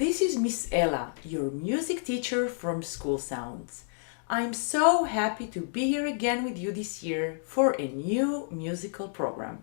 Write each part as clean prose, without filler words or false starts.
this is Miss Ella, your music teacher from School Sounds. I'm so happy to be here again with you this year for a new musical program.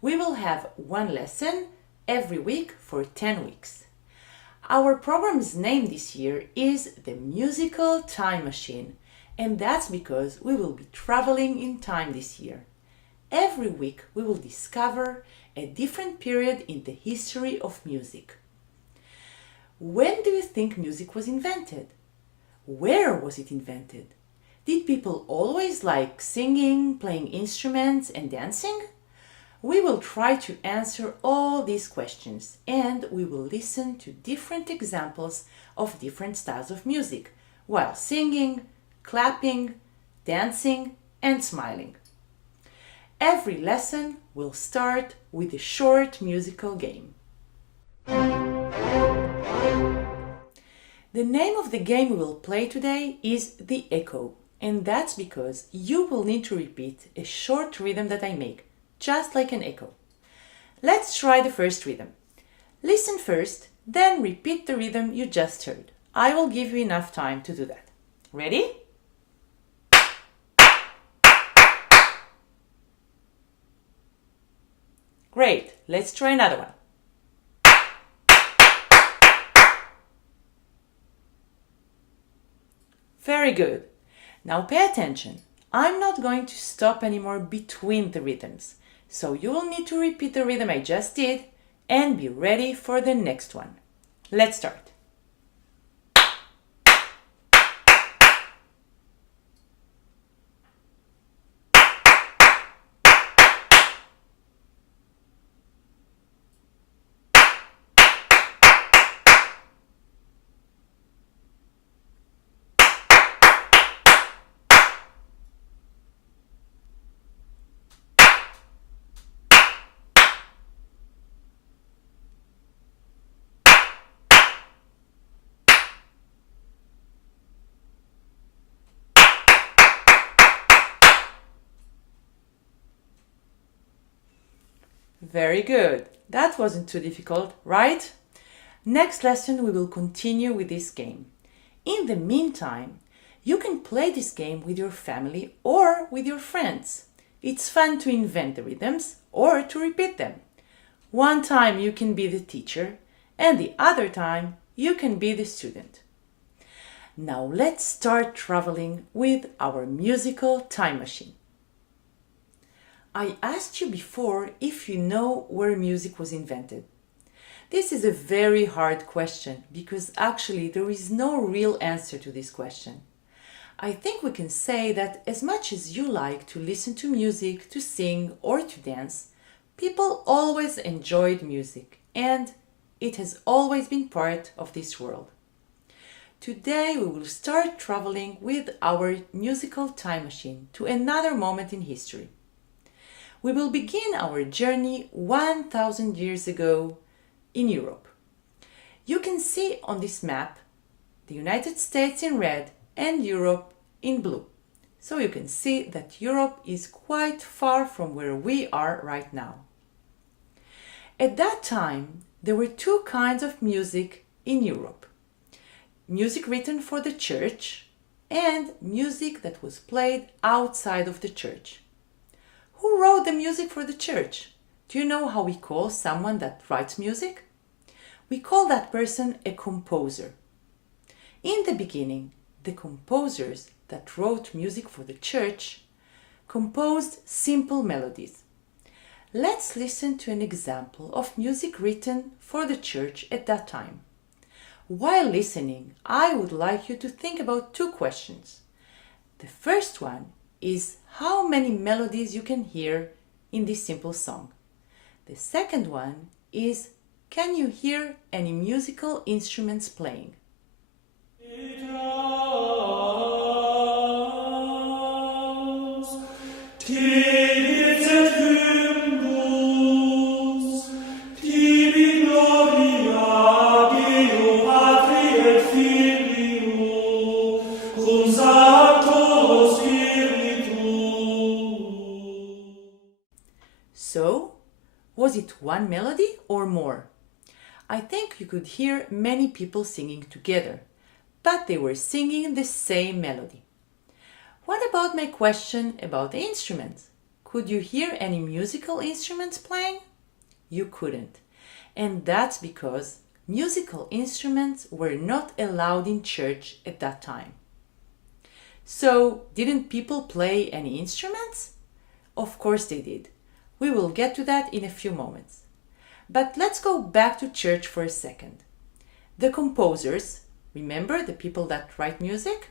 We will have one lesson every week for 10 weeks. Our program's name this year is the Musical Time Machine, and that's because we will be traveling in time this year. Every week we will discover a different period in the history of music. When do you think music was invented? Where was it invented? Did people always like singing, playing instruments, and dancing? We will try to answer all these questions, and we will listen to different examples of different styles of music while singing, clapping, dancing, and smiling. Every lesson will start with a short musical game. The name of the game we will play today is The Echo, and that's because you will need to repeat a short rhythm that I make, just like an echo. Let's try the first rhythm. Listen first, then repeat the rhythm you just heard. I will give you enough time to do that. Ready? Great, let's try another one. Very good. Now pay attention. I'm not going to stop anymore between the rhythms, so you will need to repeat the rhythm I just did and be ready for the next one. Let's start. Very good. That wasn't too difficult, right? Next lesson we will continue with this game. In the meantime, you can play this game with your family or with your friends. It's fun to invent the rhythms or to repeat them. One time you can be the teacher and the other time you can be the student. Now let's start traveling with our musical time machine. I asked you before if you know where music was invented. This is a very hard question because actually there is no real answer to this question. I think we can say that as much as you like to listen to music, to sing or to dance, people always enjoyed music and it has always been part of this world. Today we will start traveling with our musical time machine to another moment in history. We will begin our journey 1000 years ago in Europe. You can see on this map the United States in red and Europe in blue. So you can see that Europe is quite far from where we are right now. At that time, there were two kinds of music in Europe. Music written for the church and music that was played outside of the church. Who wrote the music for the church? Do you know how we call someone that writes music? We call that person a composer. In the beginning, the composers that wrote music for the church composed simple melodies. Let's listen to an example of music written for the church at that time. While listening, I would like you to think about two questions. The first one is how many melodies you can hear in this simple song. The second one is, can you hear any musical instruments playing? So, was it one melody or more? I think you could hear many people singing together, but they were singing the same melody. What about my question about the instruments? Could you hear any musical instruments playing? You couldn't. And that's because musical instruments were not allowed in church at that time. So, didn't people play any instruments? Of course they did. We will get to that in a few moments. But let's go back to church for a second. The composers, remember the people that write music,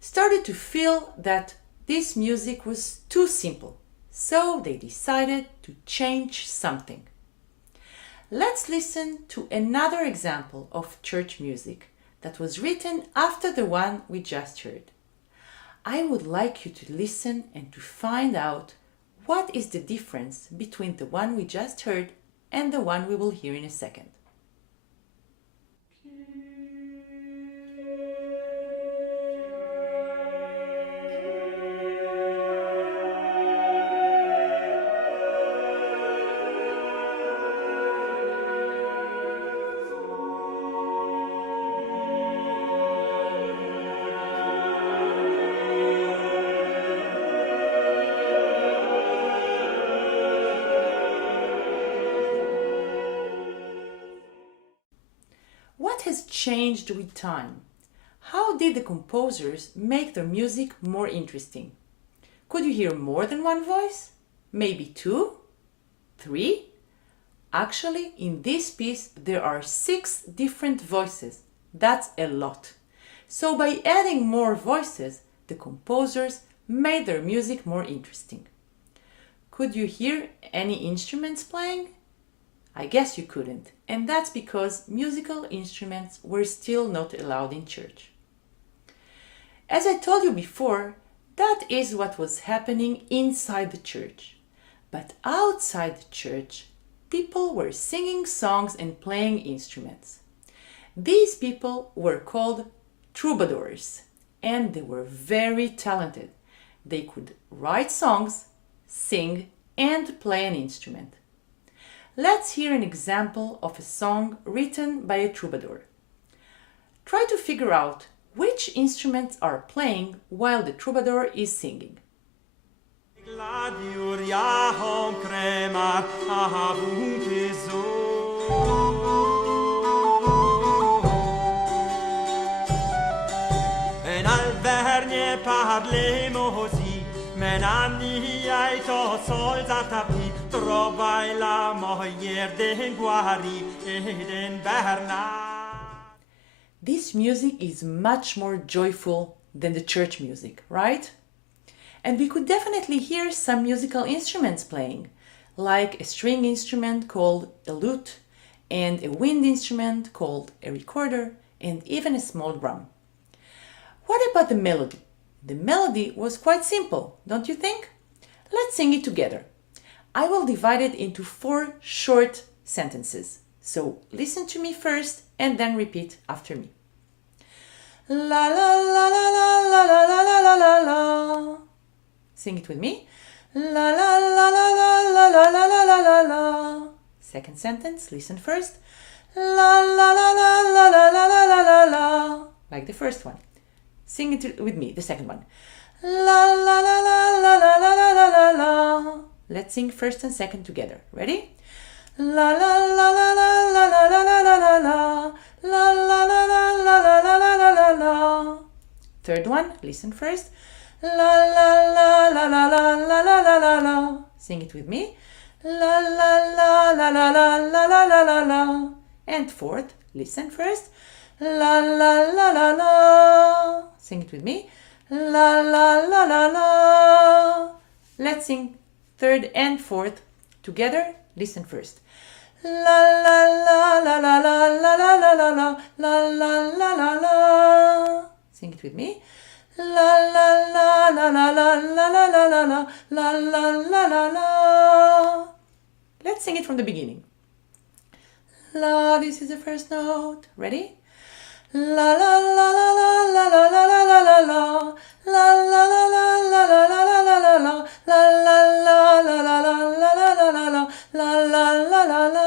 started to feel that this music was too simple, so they decided to change something. Let's listen to another example of church music that was written after the one we just heard. I would like you to listen and to find out what is the difference between the one we just heard and the one we will hear in a second. What has changed with time? How did the composers make their music more interesting? Could you hear more than one voice? Maybe two? Three? Actually, in this piece, there are 6 different voices. That's a lot. So by adding more voices, the composers made their music more interesting. Could you hear any instruments playing? I guess you couldn't, and that's because musical instruments were still not allowed in church. As I told you before, that is what was happening inside the church. But outside the church, people were singing songs and playing instruments. These people were called troubadours, and they were very talented. They could write songs, sing, and play an instrument. Let's hear an example of a song written by a troubadour. Try to figure out which instruments are playing while the troubadour is singing. This music is much more joyful than the church music, right? And we could definitely hear some musical instruments playing, like a string instrument called a lute, and a wind instrument called a recorder, and even a small drum. What about the melody? The melody was quite simple, don't you think? Let's sing it together. I will divide it into 4 short sentences. So listen to me first and then repeat after me. La la la la la la la la la la la. Sing it with me. La la la la la la la la la la la la. Second sentence, listen first. La la la la la la la la la la la. Like the first one. Sing it with me, the second one. La la la la la la la la la la la. Let's sing first and second together. Ready? La la la la la la la la la la la la. La la la la la la la la la la la. Third one, listen first. La la la la la la la la la la la. Sing it with me. La la la la la la la la la la la. And fourth, listen first. La la la la la. Sing it with me. La la la la la. Let's sing third and fourth together. Listen first. La la la la la la la la la la la la la la la. Sing it with me. La la la la la la la la la la la la la la la la. Let's sing it from the beginning. La, this is the first note. Ready? La la la la la la la la la la la la. La la la la la la la la la la la. La la la la la la la la la la la. La la la la la.